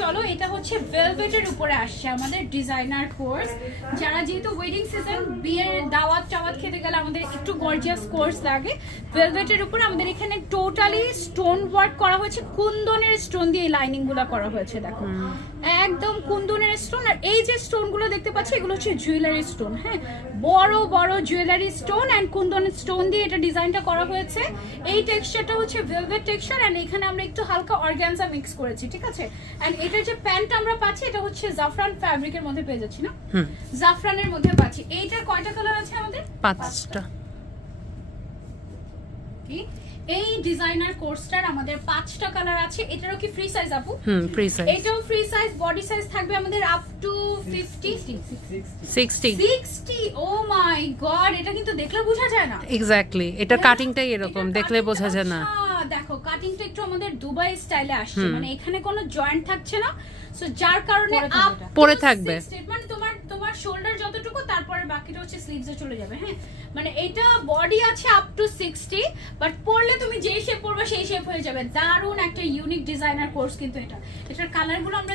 চলো, এটা হচ্ছে ভেলভেটের উপরে আসছে আমাদের ডিজাইনার কোর্স। যারা যেহেতু ওয়েডিং সিজন, বিয়ের দাওয়াত টাওয়াত খেতে গেলে আমাদের একটু গর্জিয়াস কোর্স লাগে, ভেলভেটের উপরে আমাদের এখানে টোটালি স্টোন ওয়ার্ক করা হয়েছে, কুন্দনের স্টোন দিয়ে এই লাইনিং গুলো করা হয়েছে। দেখো একদম কুন্দনের স্টোন। আর এই যে স্টোন গুলো দেখতে পাচ্ছি এগুলো হচ্ছে জুয়েলারি স্টোন। হ্যাঁ, বড় বড় জুয়েলারি স্টোন এন্ড কুন্দনের স্টোন দিয়ে এটা ডিজাইনটা করা হয়েছে। এই টেক্সচারটা হচ্ছে ভেলভেট টেক্সচার এন্ড এখানে আমরা একটু হালকা অর্গানজা মিক্স করেছি, ঠিক আছে। এন্ড এটার যে প্যান্ট আমরা পাচ্ছি এটা হচ্ছে জাফরান ফ্যাব্রিকের মধ্যে পেয়ে যাচ্ছি না, জাফরানের মধ্যে পাচ্ছি। এইটার কয়টা কালার আছে আমাদের? 5টা। কি এই ডিজাইনার কোর্সটার আমাদের 5টা কালার আছে। এটারও কি ফ্রি সাইজ আপু? Free size. এটাও ফ্রি সাইজ। বডি সাইজ থাকবে আমাদের up to 60। Oh my God, এটা কিন্তু দেখলে বোঝা যায় না। এক্স্যাক্টলি, এটা কাটিংটাই এরকম, দেখলে বোঝা যায় না। দেখো কাটিংটা একটু আমাদের দুবাই স্টাইলে আসছে, মানে এখানে কোনো জয়েন্ট থাকছে না, সো যার কারণে আপ পরে থাকবে, মানে তোমার শোল্ডার যতটুকু, তারপরে বাকিটা হচ্ছে স্লিভসে চলে যাবে। হ্যাঁ, মানে এটা বডি আছে আপ টু 60, বাট পরলে তুমি যে শেপ পরবে সেই শেপ হয়ে যাবে। দারুণ একটা ইউনিক ডিজাইনার কোর্স কিন্তু এটা। এটার কালারগুলো আমরা